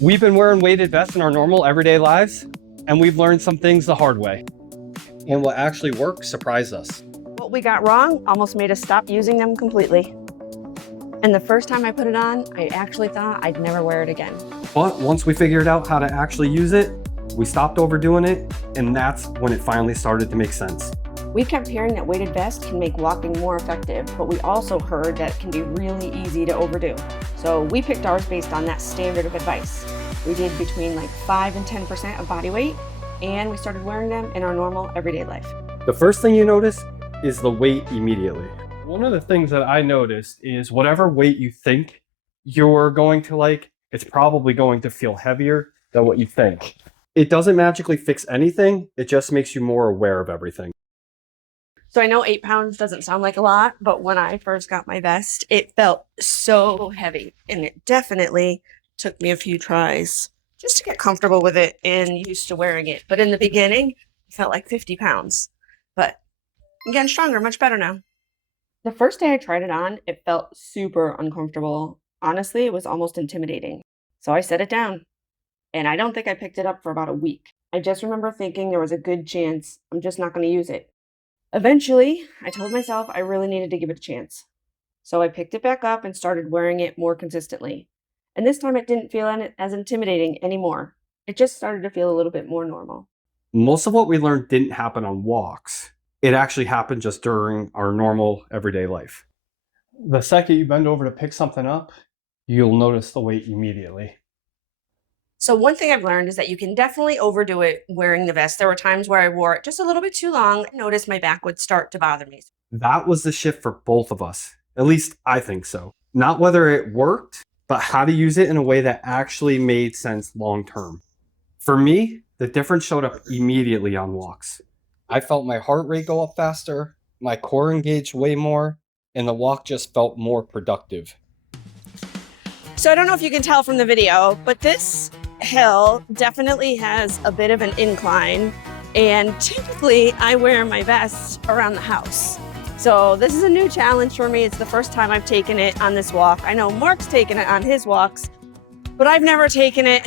We've been wearing weighted vests in our normal everyday lives, and we've learned some things the hard way. And what actually worked surprised us. What we got wrong almost made us stop using them completely. And the first time I put it on, I actually thought I'd never wear it again. But once we figured out how to actually use it, we stopped overdoing it, and that's when it finally started to make sense. We kept hearing that weighted vests can make walking more effective, but we also heard that it can be really easy to overdo. So we picked ours based on that standard of advice. We did between like 5 and 10% of body weight, and we started wearing them in our normal everyday life. The first thing you notice is the weight immediately. One of the things that I noticed is whatever weight you think you're going to like, it's probably going to feel heavier than what you think. It doesn't magically fix anything, it just makes you more aware of everything. So I know 8 pounds doesn't sound like a lot, but when I first got my vest, it felt so heavy, and it definitely took me a few tries just to get comfortable with it and used to wearing it. But in the beginning, it felt like 50 pounds, but I'm getting stronger, much better now. The first day I tried it on, it felt super uncomfortable. Honestly, it was almost intimidating. So I set it down, and I don't think I picked it up for about a week. I just remember thinking there was a good chance I'm just not going to use it. Eventually, I told myself I really needed to give it a chance. So I picked it back up and started wearing it more consistently. And this time it didn't feel as intimidating anymore. It just started to feel a little bit more normal. Most of what we learned didn't happen on walks. It actually happened just during our normal everyday life. The second you bend over to pick something up, you'll notice the weight immediately. So one thing I've learned is that you can definitely overdo it wearing the vest. There were times where I wore it just a little bit too long. I noticed my back would start to bother me. That was the shift for both of us. At least I think so. Not whether it worked, but how to use it in a way that actually made sense long term. For me, the difference showed up immediately on walks. I felt my heart rate go up faster, my core engaged way more, and the walk just felt more productive. So I don't know if you can tell from the video, but this hill definitely has a bit of an incline, and typically I wear my vest around the house. So this is a new challenge for me. It's the first time I've taken it on this walk. I know Mark's taken it on his walks, but I've never taken it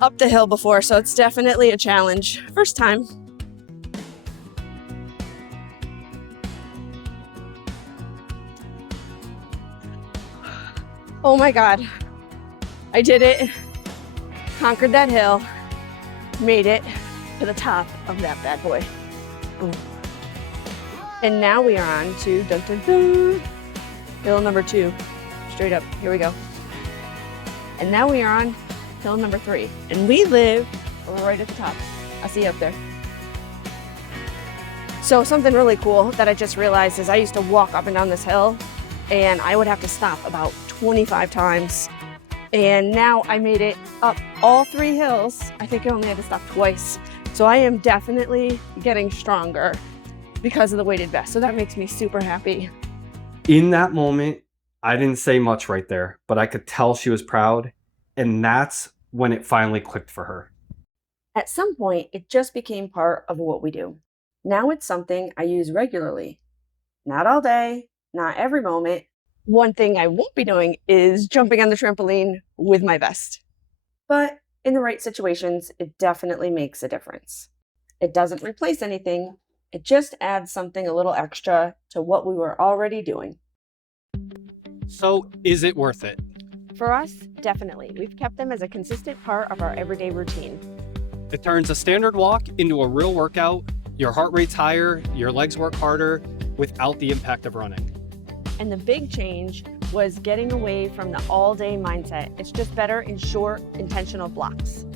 up the hill before, so it's definitely a challenge. First time. Oh my God, I did it. Conquered that hill, made it to the top of that bad boy. Boom. And now we are on to dun, dun, dun, hill number 2. Straight up, here we go. And now we are on hill number 3. And we live right at the top. I'll see you up there. So something really cool that I just realized is I used to walk up and down this hill, and I would have to stop about 25 times. And now I made it up all 3 hills. I think I only had to stop twice. So I am definitely getting stronger because of the weighted vest. So that makes me super happy. In that moment, I didn't say much right there, but I could tell she was proud. And that's when it finally clicked for her. At some point, it just became part of what we do. Now it's something I use regularly. Not all day, not every moment. One thing I won't be doing is jumping on the trampoline with my vest. But in the right situations, it definitely makes a difference. It doesn't replace anything. It just adds something a little extra to what we were already doing. So, is it worth it? For us, definitely. We've kept them as a consistent part of our everyday routine. It turns a standard walk into a real workout. Your heart rate's higher, your legs work harder without the impact of running. And the big change was getting away from the all-day mindset. It's just better in short, intentional blocks.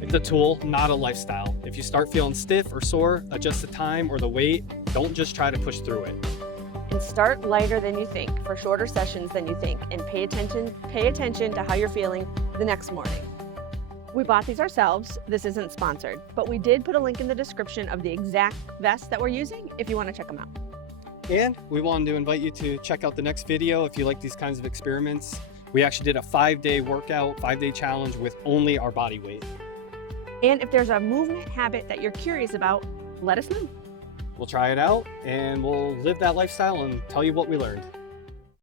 It's a tool, not a lifestyle. If you start feeling stiff or sore, adjust the time or the weight. Don't just try to push through it. And start lighter than you think, for shorter sessions than you think, and pay attention to how you're feeling the next morning. We bought these ourselves. This isn't sponsored, but we did put a link in the description of the exact vest that we're using if you want to check them out. And we wanted to invite you to check out the next video if you like these kinds of experiments. We actually did a 5-day workout, 5-day challenge with only our body weight. And if there's a movement habit that you're curious about, let us know. We'll try it out and we'll live that lifestyle and tell you what we learned.